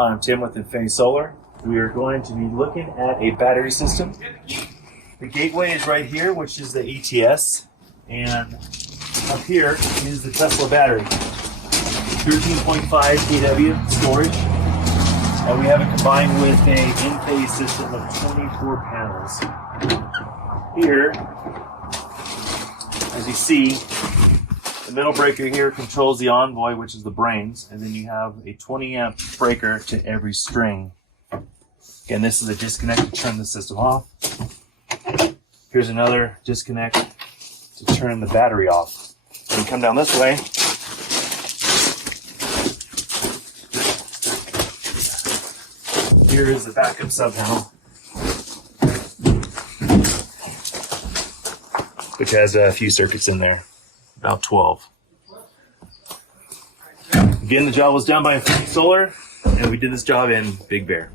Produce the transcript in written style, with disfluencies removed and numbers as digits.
I'm Tim with Infinity Solar. We are going to be looking at a battery system. The gateway is right here, which is the ETS, and up here is the Tesla battery. 13.5 kW storage, and we have it combined with a in-phase system of 24 panels. Here, as you see, the middle breaker here controls the Envoy, which is the brains, and then you have a 20 amp breaker to every string. Again, this is a disconnect to turn the system off. Here's another disconnect to turn the battery off. You come down this way. Here is the backup sub panel, which has a few circuits in there, about 12. Again, the job was done by Infinity Solar, and we did this job in Big Bear.